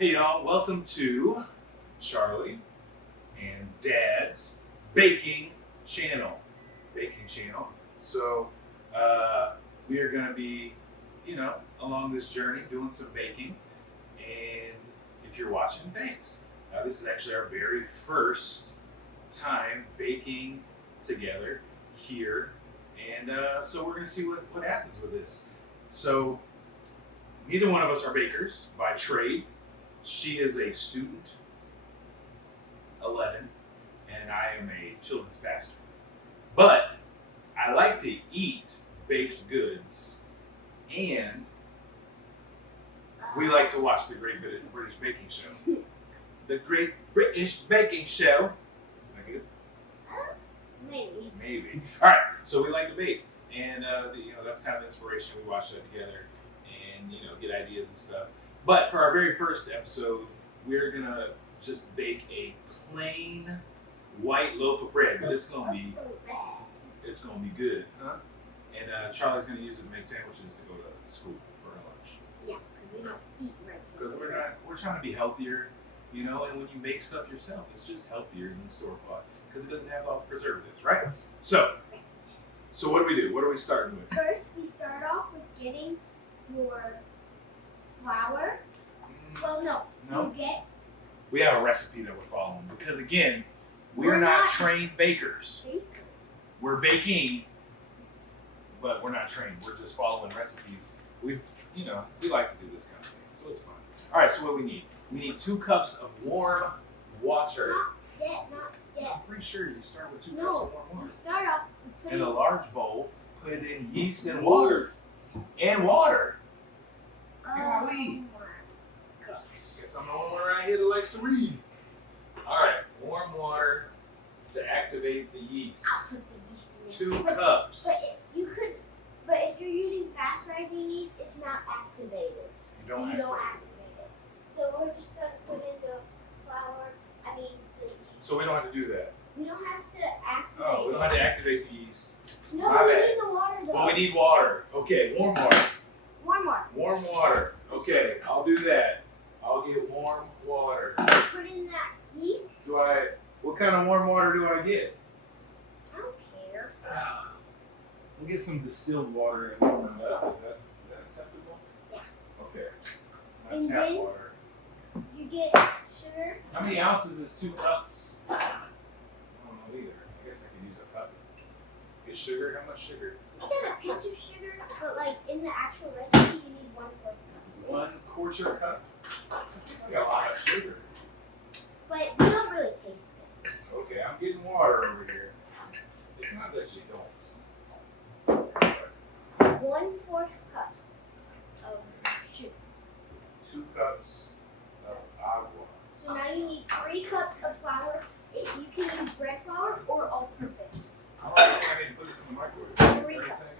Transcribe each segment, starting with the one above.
Hey y'all, welcome to Charlie and Dad's baking channel. So we are gonna be, along this journey doing some baking. And if you're watching, thanks. This is actually our very first time baking together here. And so we're gonna see what happens with this. So neither one of us are bakers by trade. She is a student, 11, and I am a children's pastor. But I like to eat baked goods, and we like to watch the Great British Baking Show. The Great British Baking Show. Is that good? Maybe. All right, so we like to bake, and that's kind of inspiration. We watch that together, and get ideas and stuff. But for our very first episode, we're gonna just bake a plain white loaf of bread, but it's gonna be good, huh? And Charlie's gonna use it to make sandwiches to go to school for her lunch. Yeah, because we don't eat right. Because we're trying to be healthier, and when you make stuff yourself, it's just healthier than store bought because it doesn't have all the preservatives, right? So what do we do? What are we starting with? First, we start off with getting your flour. Well, no. We have a recipe that we're following because, again, we're not trained bakers. We're baking, but we're not trained. We're just following recipes. We like to do this kind of thing, so it's fun. All right, so what we need? We need 2 cups of warm water. Not yet. I'm pretty sure you start with 2 cups of warm water. You start off with In a large bowl, put in yeast and water. And water. Oh lead. my gosh. Guess I'm the only one around here that likes to read. All right, warm water to activate the yeast. I'll put the yeast in 2 cups. But if you're using fast rising yeast, it's not activated. You don't activate it. So we're just gonna put in the flour. The yeast. So we don't have to do that. We don't have to activate. Oh, we don't have to activate the yeast. No, My we bad. need the water though. Well, we need water. Okay, warm water. Warm water. Warm water. Okay, I'll do that. I'll get warm water. Put in that yeast. What kind of warm water do I get? I don't care. We'll get some distilled water and warm it up. Is that acceptable? Yeah. Okay. And Not tap then- water. You get sugar. How many ounces is 2 cups? I don't know either. I guess I could use a cup. Get sugar? How much sugar? It said a pinch of sugar, but in the actual recipe, you need 1/4 cup. 1/4 cup? That seems like a lot of sugar. But we don't really taste it. Okay, I'm getting water over here. It's not that you don't. 1/4 cup of sugar. 2 cups of agua. So now you need 3 cups of flour. You can use bread flour or all-purpose. How long do I need to put this in the microwave? 3 30 cups. seconds.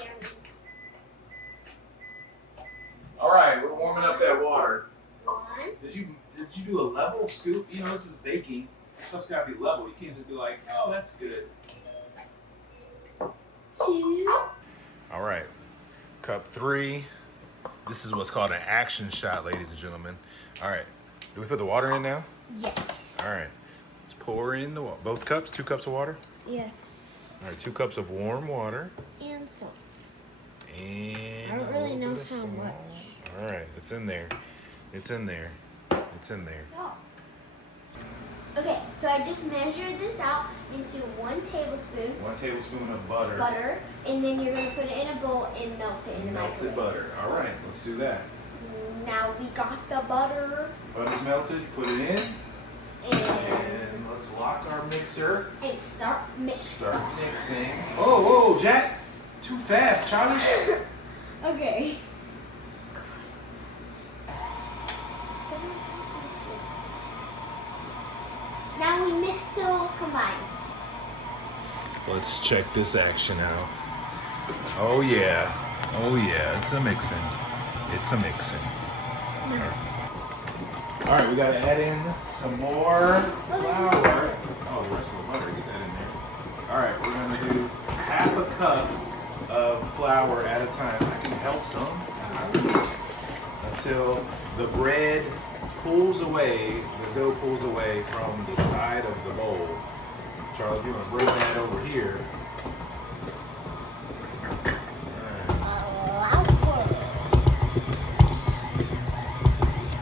Yeah. All right, we're warming up that water. 1. Did you do a level scoop? This is baking. Stuff's gotta be level. You can't just be like, oh, that's good. 2. All right, cup 3. This is what's called an action shot, ladies and gentlemen. All right, do we put the water in now? Yes. All right, let's pour in both cups, 2 cups of water. Yes. All right, 2 cups of warm water. And salt. And I don't really know how salt. much. All right, it's in there. It's in there. Salt. Okay, so I just measured this out into 1 tablespoon 1 tablespoon of butter. butter, and then you're going to put it in a bowl and melt it in the Melted microwave. butter. All right, let's do that. Now we got the butter, Butter's melted. Put it in. and And let's lock our mixer. start mixing. Start mixing. Oh, whoa, Jack. Too fast, Charlie. Okay. Now we mix till combined. Let's check this action out. Oh yeah, it's a mixing. All right, we gotta add in some more flour. Oh, the rest of the butter, get that in there. All right, we're gonna do half a cup of flour at a time. I can help some until the bread pulls away, the dough pulls away from the side of the bowl. Charlie, if you want to bring that over here.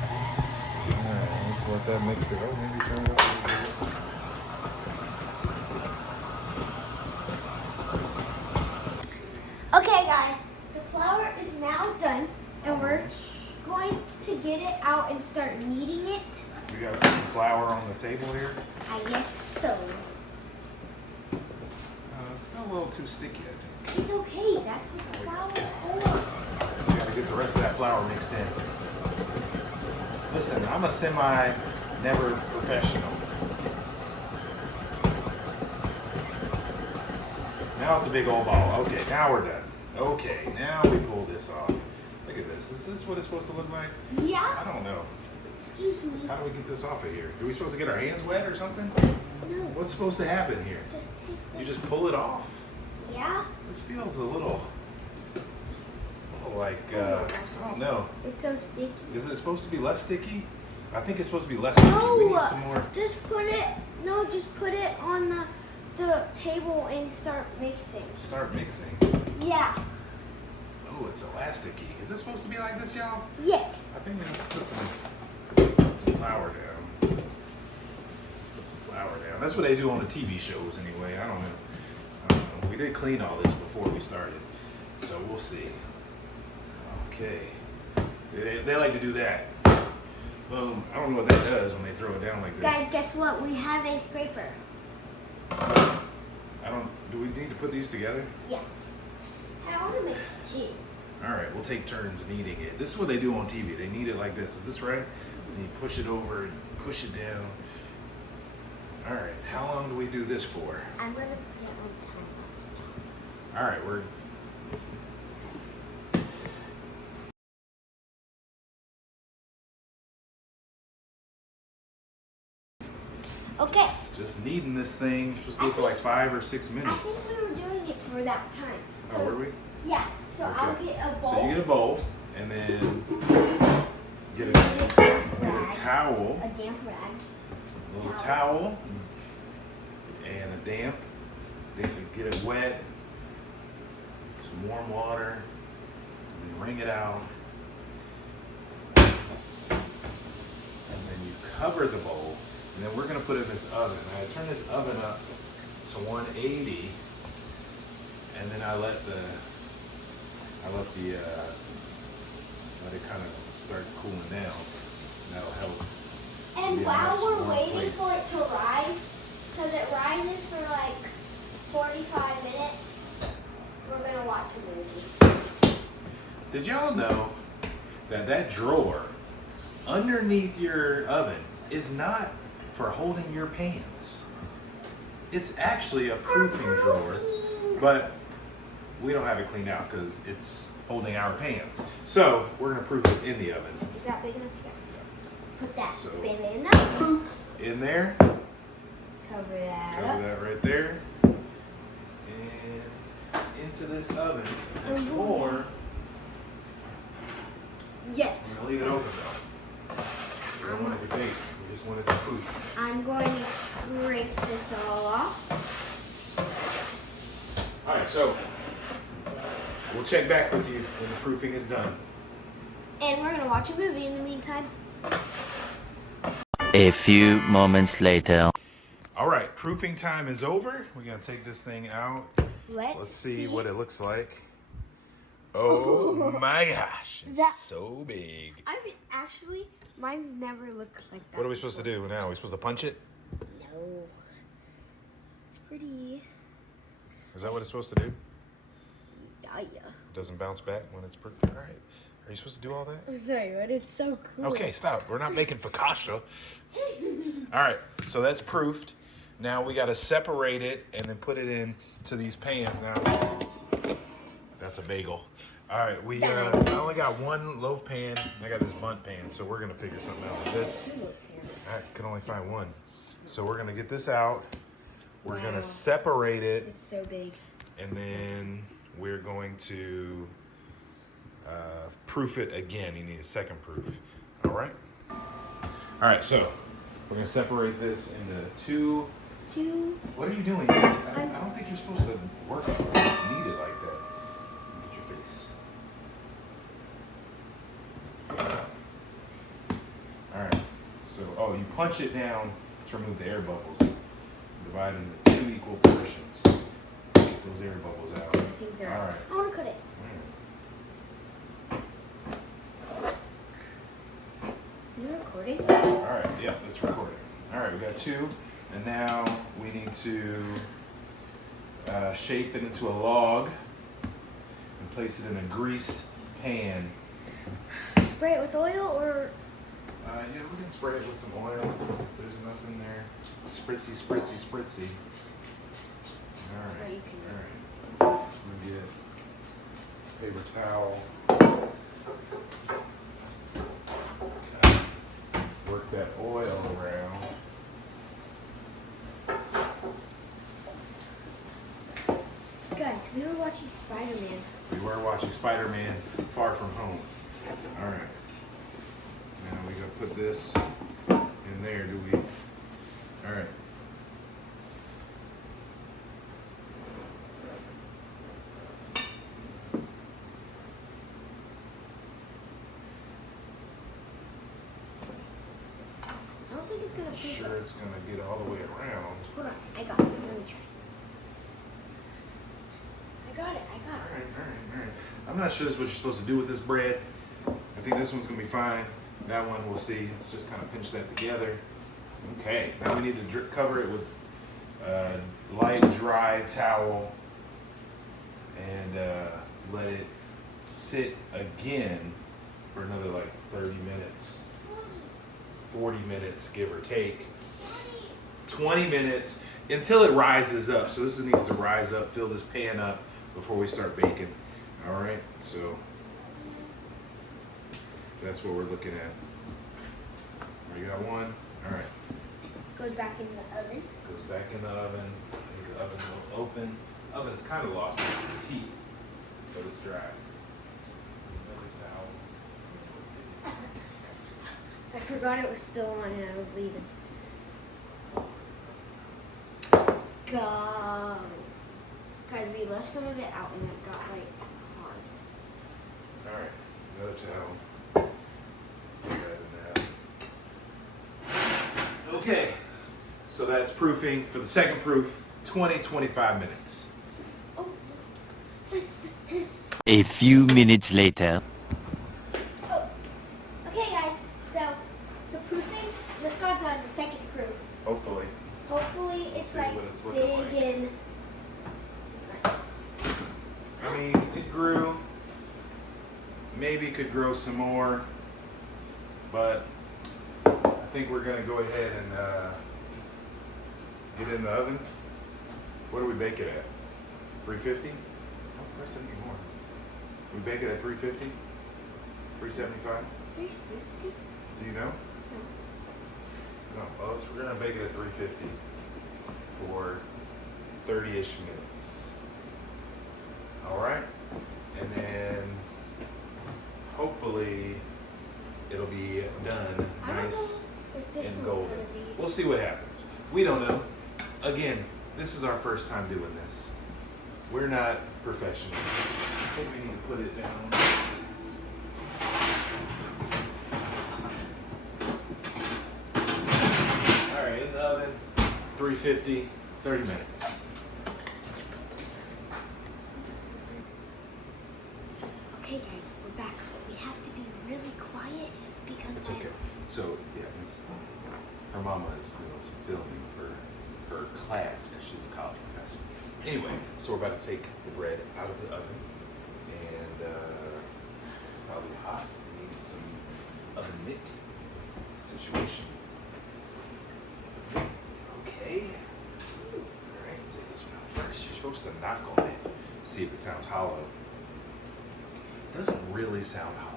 Alright, let's let that mix it. Oh, maybe turn it up a little bit. Okay, guys, the flour is now done, and we're going to get it out and start kneading it. We got some flour on the table here. I guess so. It's still a little too sticky, I think. It's okay. That's what the flour is for. We gotta get the rest of that flour mixed in. Listen, I'm a never professional. Now it's a big old ball. Okay, now we're done. Okay, now we pull this off. Look at this. Is this what it's supposed to look like? Yeah. I don't know. Excuse me. How do we get this off of here? Are we supposed to get our hands wet or something? No. What's supposed to happen here? Just take this. You just pull it off? Yeah. This feels a little like, Oh my gosh, I don't know. It's so sticky. Is it supposed to be less sticky? I think it's supposed to be less sticky. We need No. some more. Just put it. No, just put it on the table and start mixing. Start mixing. Yeah. Oh, it's elasticy. Is this supposed to be like this, y'all? Yes. I think we need to put some flour down. Put some flour down. That's what they do on the TV shows anyway. I don't know. We did clean all this before we started, so we'll see. Okay. They like to do that. Boom. I don't know what that does when they throw it down like this. Guys, guess what? We have a scraper. Do we need to put these together? Yeah. I want to mix two. All right, we'll take turns kneading it. This is what they do on TV. They knead it like this. Is this right? And you push it over and push it down. All right, how long do we do this for? I'm going to put it on time box now. All right, we're... Okay. Just kneading this thing. Supposed to go for like 5 or 6 I minutes. think we were doing it for that time. So, Oh, were we? Yeah. So Okay. I'll get a bowl. So you get a bowl, and then get a towel, A damp rag. a little towel, and a damp. Then you get it wet, some warm water, and then wring it out. And then you cover the bowl, and then we're gonna put it in this oven. I turn this oven up to 180, and then I let it kind of start cooling down. That'll help. And Yeah, while that's we're one waiting place. for it to rise, because it rises for like 45 minutes, we're going to watch a movie. Did y'all know that drawer underneath your oven is not for holding your pans? It's actually a proofing drawer, but we don't have it cleaned out because it's holding our pans. So we're gonna proof it in the oven. Is that big enough? Yeah. Put that So- bin in the In there, cover that cover up. that right there, and into this oven. And for, Yes. I'm gonna leave it open though. We don't want it to bake. We just want it to proof. I'm going to scrape this all off. All right, so we'll check back with you when the proofing is done. And we're going to watch a movie in the meantime. A few moments later. All right, proofing time is over. We're gonna take this thing out. Let's see what it looks like. Oh my gosh, it's That- so big. I mean, actually, mine's never looked like that. What are we supposed to do now? Are we supposed to punch it? No. It's pretty. Is that what it's supposed to do? Yeah. It doesn't bounce back when it's proofed. All right. Are you supposed to do all that? I'm sorry, but it's so cool. Okay, stop. We're not making focaccia. All right, so that's proofed. Now we got to separate it and then put it in to these pans. Now, that's a bagel. All right, I only got one loaf pan. I got this bundt pan, so we're gonna figure something out with this. I can only find one, so we're gonna get this out. We're Wow. gonna separate it, It's so big. and then we're going to proof it again. You need a second proof. All right. All right, so we're gonna separate this into two. What are you doing? I don't think you're supposed to work it, knead it like that. Look at your face. All right. So, you punch it down to remove the air bubbles. Divide into 2 equal portions. Get those air bubbles out. I think they're. All right. I want to cut it. Is it recording? All right. Yeah, it's recording. All right, we got 2, and now we need to shape it into a log and place it in a greased pan. Spray it with oil or? Yeah, we can spray it with some oil if there's enough in there. Spritzy, spritzy, spritzy. All right. Oh, you can. All right. We get paper towel. Work that oil around. Guys, we were watching Spider-Man. We were watching Spider-Man Far From Home. All right. Now we gotta put this in there, do we? All right. I don't think it's gonna fit. Sure it's gonna get all the way around. Hold on, I got it. Let me try. I got it. All right. I'm not sure this is what you're supposed to do with this bread. I think this one's gonna be fine. That one we'll see. Let's just kind of pinch that together. Okay, now we need to cover it with light, dry towel and let it sit again for another like 30 minutes, 40 minutes, give or take. 20 minutes until it rises up. So this needs to rise up, fill this pan up before we start baking. All right, so that's what we're looking at. We got one. All right. Goes back in the oven. Goes back in the oven. I think the oven will open. Oven's kind of lost its heat, but it's dry. Another towel. I forgot it was still on and I was leaving. Go. Guys, we left some of it out and it got like hard. All right, another towel. Put that in there. Okay, so that's proofing for the second proof, 20-25 minutes. Oh. A few minutes later. Oh. Okay, guys. So the proofing just got done. The second proof. Hopefully. Hopefully, it's see like what it's looking big like. and nice. I mean, it grew. Maybe could grow some more, but I think we're gonna go ahead and get in the oven. What do we bake it at? 350? Don't press it anymore. We bake it at 350? 375? 350. Do you know? No. Well, we're gonna bake it at 350 for 30-ish minutes. All right, and then hopefully it'll be done I don't nice know if this and one's golden. gonna be. We'll see what happens. We don't know. Again, this is our first time doing this. We're not professionals. I think we need to put it down. All right, in the oven, 350, 30 minutes. Okay, guys, we're back. We have to be really quiet because It's okay. So, yeah, her mama is doing some filming for her class because she's a college professor. Anyway, so we're about to take the bread out of the oven, and it's probably hot. We need some oven mitt situation. Okay. All right, take this one out first. You're supposed to knock on it, see if it sounds hollow. It doesn't really sound hollow.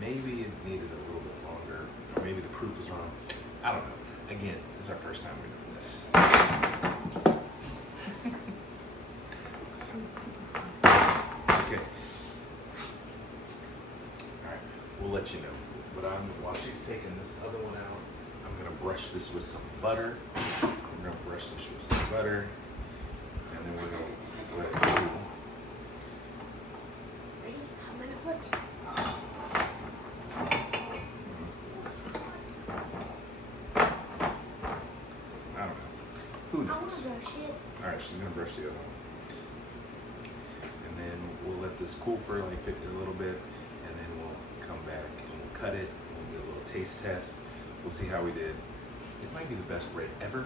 Maybe it needed a little bit longer, or maybe the proof is wrong. I don't know. Again, this is our first time we're doing this. Okay. All right, we'll let you know. But while she's taking this other one out, I'm gonna brush this with some butter. We're gonna brush this with some butter, and then we're gonna let it cool. Ready? I'm gonna flip it. I don't know. Who I wanna knows? brush it. All right, she's gonna brush the other one, and then we'll let this cool for like a little bit, and then we'll come back and we'll cut it. And we'll do a little taste test. We'll see how we did. It might be the best bread ever.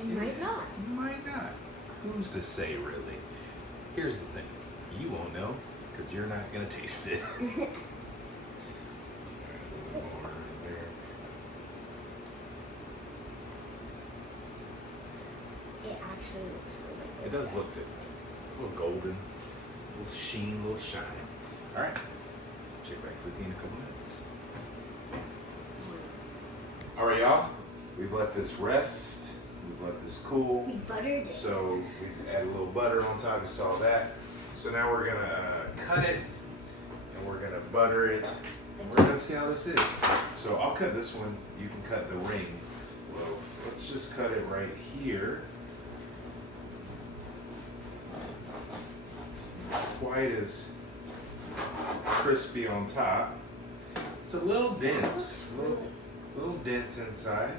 It might not. Might not. Who's to say, really? Here's the thing: you won't know because you're not gonna taste it. All right, a little more right there. It actually looks really good. It does look good. It's a little golden, a little sheen, a little shine. All right, check back with you in a couple minutes. All right, y'all. We've let this rest. We've let this cool. We buttered it. So we add a little butter on top. You saw that. So now we're gonna cut it, and we're gonna butter it, and we're gonna see how this is. So I'll cut this one. You can cut the ring loaf. Let's just cut it right here. It's not quite as crispy on top. It's a little dense, little dense inside,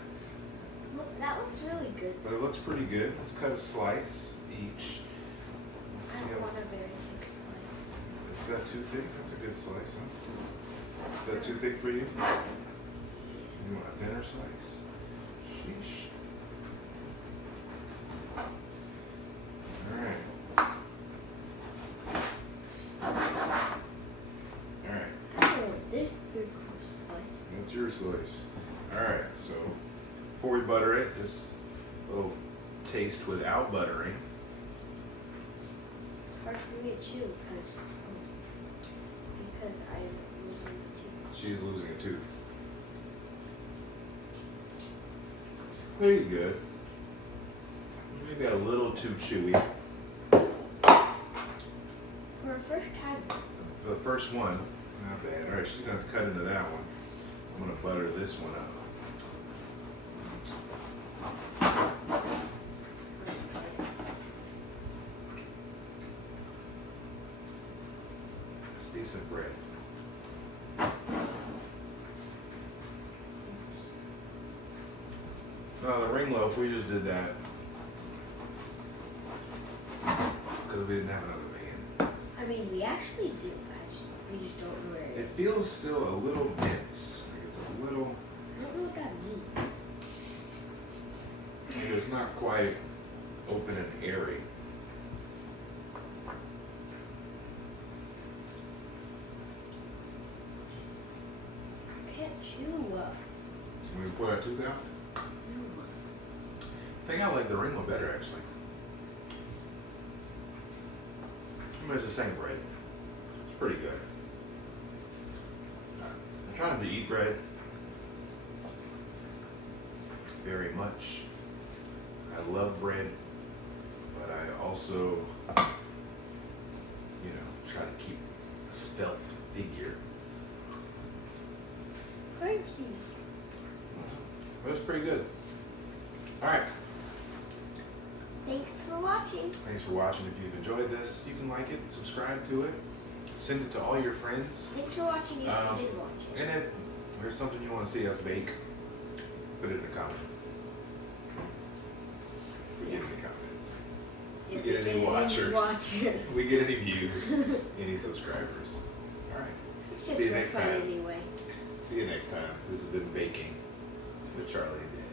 Look, that looks really good. but it looks pretty good. Let's cut a slice each. Let's I see don't how. want a very thick slice. Is that too thick? That's a good slice, huh? Is that too thick for you? You want a thinner slice? Sheesh. Alright. Alright. I don't want this three-quarter slice. That's your slice. Alright, so before we butter it, just a little taste without buttering. Hard for me to chew because I'm losing the tooth. She's losing a tooth. Pretty good. Maybe a little too chewy. For a first time, For the first one, not bad. Alright, she's gonna have to cut into that one. I'm gonna butter this one up. It's decent bread. No, the ring loaf, we just did that because we didn't have another pan. I mean, we actually do. We just don't know where it It is. feels still a little dense. Like it's a little, I don't know what that means. like it's not quite open and airy. I can't chew. When we pull that tooth out, I think I like the ring one better actually. I mean, it's the same bread. It's pretty good. I'm trying to eat bread very much. I love bread, but I also, try to keep a svelte figure. Crunchy. But it's pretty good. All right. Thanks for watching. Thanks for watching. If you've enjoyed this, you can like it, subscribe to it, send it to all your friends. Thanks for watching if you did watch it. And if there's something you want to see us bake, put it in the comments. We get any comments. We If get we any watchers. watchers. We get any views. Any subscribers. All right. It's just See you for next fun time. anyway. See you next time. This has been Baking with Charlie and Dan.